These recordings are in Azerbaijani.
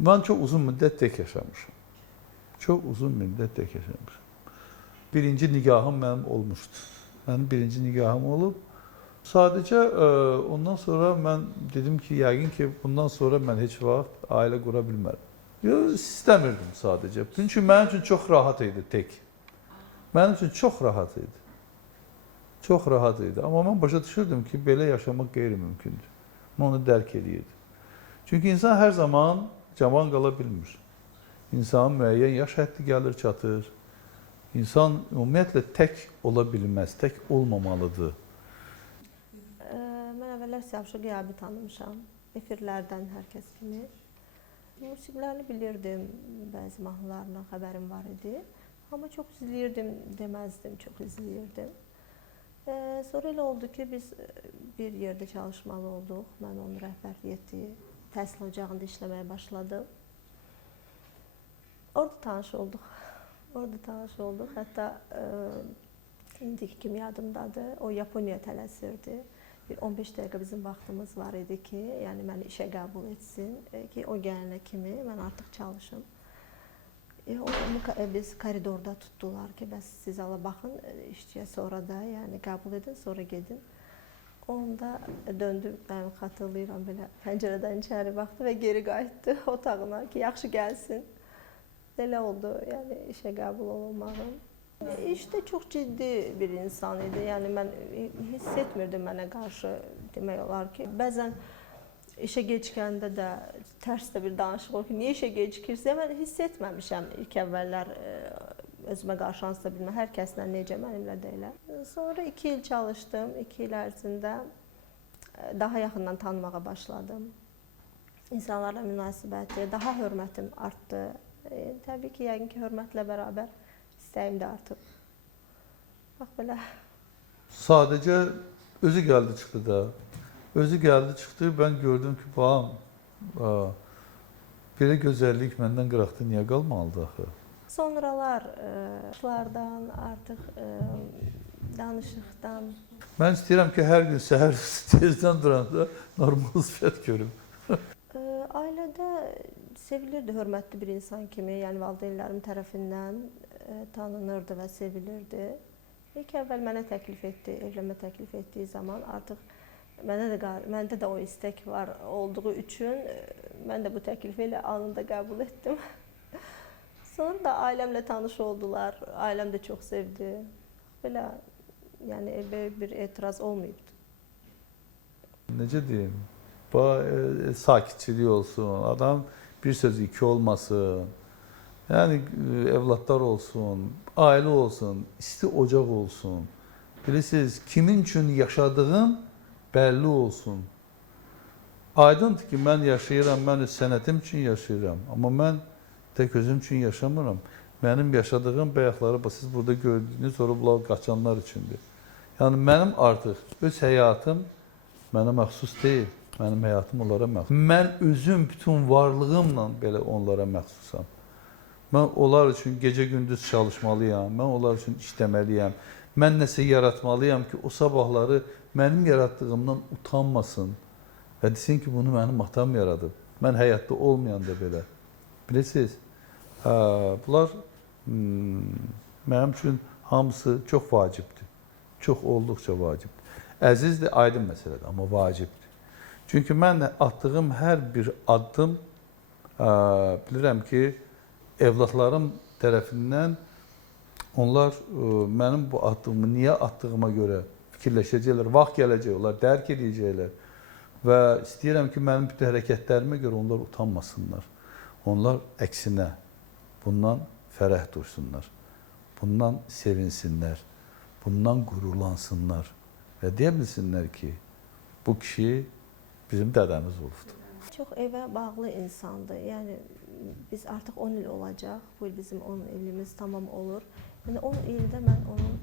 Mən çox uzun müddət tək yaşamışam. Çox uzun müddət tək yaşamışam. Birinci nigahım mənim olmuşdu. Mənim birinci nigahım olub. Sadəcə ondan sonra mən dedim ki, yəqin ki, bundan sonra mən heç vaxt ailə qura bilmərəm. Yox, istəmirdim sadəcə. Çünki mənim üçün çox rahat idi tək. Mənim üçün çox rahat idi. Çox rahat idi. Amma mən başa düşürdüm ki, belə yaşamaq qeyri-mümkündür. Mən onu dərk edirdim. Çünki insan hər zaman cavan qala bilmir. İnsanın müəyyən yaş həddi gəlir, çatır. İnsan ümumiyyətlə tək ola bilməz, tək olmamalıdır. Mən əvvəllər Siyavuşu Qiyabi tanımışam. Efirlərdən hər kəs kimi. Musiqilərini bilirdim, bəzi mahnılarına xəbərim var idi. Amma çox izləyirdim deməzdim, çox izləyirdim. Sonra elə oldu ki, biz bir yerdə çalışmalı olduq. Mən onun rəhbərlik etdiyi təhsil ocağında işləməyə başladım. Orada tanış olduq. Hətta indiki kimi yadımdadır. O Yaponiya tələsirdi. Bir 15 dəqiqə bizim vaxtımız var idi ki, yəni məni işə qəbul etsin ki, o gələnə kimi mən artıq çalışım. Onu biz koridorda tutdular ki, bəs siz ala baxın, işçiyə sonra da, yəni qəbul edin, sonra gedin. Onda döndüm, mən xatırlayıram belə pəncərədən içəri baxdı və geri qayıtdı otağına ki, yaxşı gəlsin. Elə oldu, yəni işə qəbul olunmağım. İşdə çox ciddi bir insan idi, yəni mən hiss etmirdim mənə qarşı demək olar ki. Bəzən işə gecikəndə də tərs də bir danışıq olur ki, niyə işə gecikirsə, mən hiss etməmişəm ilk əvvəllər özümə qarşı hansısa bilməm, hər kəslə necə, mənimlə də elə. Sonra 2 il çalışdım, 2 il ərzində daha yaxından tanımağa başladım. İnsanlarla münasibəti, daha hörmətim artdı. Təbii ki, yəqin ki, hörmətlə bərabər istəyim də artıb. Bax belə. Sadəcə özü gəldi çıxdı da. Özü gəldi çıxdı, mən gördüm ki, belə gözəllik məndən qıraqda niyə qalmalıdır axı? Sonralardan, artıq danışıqdan. Mən istəyirəm ki, hər gün səhər tezdən duranda normal sifət görüm. Ailədə sevilirdi, hörmətli bir insan kimi, yəni valideynlərim tərəfindən tanınırdı və sevilirdi. İlk əvvəl mənə təklif etdi, evlənmə təklif etdiyi zaman artıq məndə də o istək var olduğu üçün mən də bu təklifi elə anında qəbul etdim. Sonra da ailəmlə tanış oldular, ailəm də çox sevdi. Belə, yəni bir etiraz olmayıbdı. Necə deyim? Sakitçilik olsun, adam bir söz iki olmasın. Yəni evlatlar olsun, ailə olsun, isti ocaq olsun. Bilirsiniz, kimin üçün yaşadığın bəlli olsun. Aydındır ki, mən yaşayıram, mən öz sənətim üçün yaşayıram. Amma mən tək özüm üçün yaşamıram. Mənim yaşadığım bayaqları, siz burada gördüyünüz, sonra bunlar qaçanlar üçündür. Yəni mənim artıq öz həyatım mənə məxsus deyil. Mənim həyatım onlara məxsus. Mən özüm bütün varlığımla belə onlara məxsusam. Mən onlar üçün gecə-gündüz çalışmalıyam, mən onlar üçün işləməliyəm. Mən nəsə yaratmalıyam ki, o sabahları mənim yaratdığımdan utanmasın və desin ki, bunu mənim atam yaradıb. Mən həyatda olmayanda belə. Bilirsiniz, bunlar mənim üçün hamısı çox vacibdir. Çox olduqca vacibdir. Əzizdir, aydın məsələdir, amma vacibdir. Çünki mən atdığım hər bir addım bilirəm ki, evlatlarım tərəfindən onlar mənim bu addımı niyə atdığıma görə fikirləşəcəklər, vaxt gələcək, onlar dərk edəcəklər və istəyirəm ki, mənim bütün hərəkətlərimə görə onlar utanmasınlar. Onlar əksinə bundan fərəh duysunlar, bundan sevinsinlər, bundan qürurlansınlar və deyə bilsinlər ki, bu kişi bizim dədəmiz olubdur. Çox evə bağlı insandır. Yəni biz artıq 10 il olacaq. Bu il bizim 10 ilimiz tamam olur. Yəni 10 ildə mən onun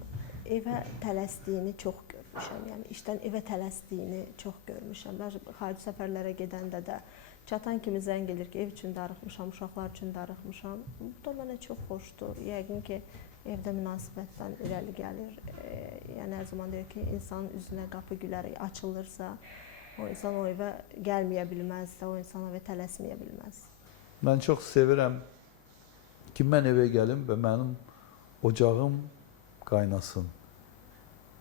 evə tələsdiyini çox görmüşəm. Yəni işdən evə tələsdiyini çox görmüşəm. Xarici səfərlərə gedəndə də çatan kimi zəng edir ki, ev üçün darıxmışam, uşaqlar üçün darıxmışam. Bu da mənə çox xoşdur. Yəqin ki, evdə münasibətdən irəli gəlir. Yəni hər zaman deyir ki, insanın üzünə qapı gülərək açılırsa, o insan o evə gəlməyə bilməz də, o insan o evə tələsməyə bilməz. Mən çox sevirəm ki, mən evə gəlim və mənim ocağım qaynasın.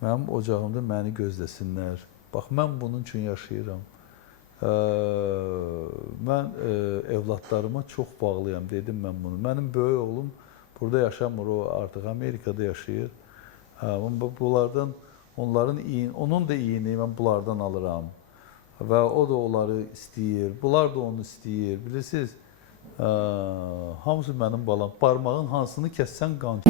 Mənim ocağımda məni gözləsinlər. Bax, mən bunun üçün yaşayıram. Mən evlatlarıma çox bağlıyam, dedim mən bunu. Mənim böyük oğlum burada yaşamır, o artıq Amerikada yaşayır. Bunlardan, onun da iyini mən bunlardan alıram. Və o da onları istəyir, bunlar da onu istəyir. Bilirsiniz, hamısı mənim balam. Barmağın hansını kəssən qan.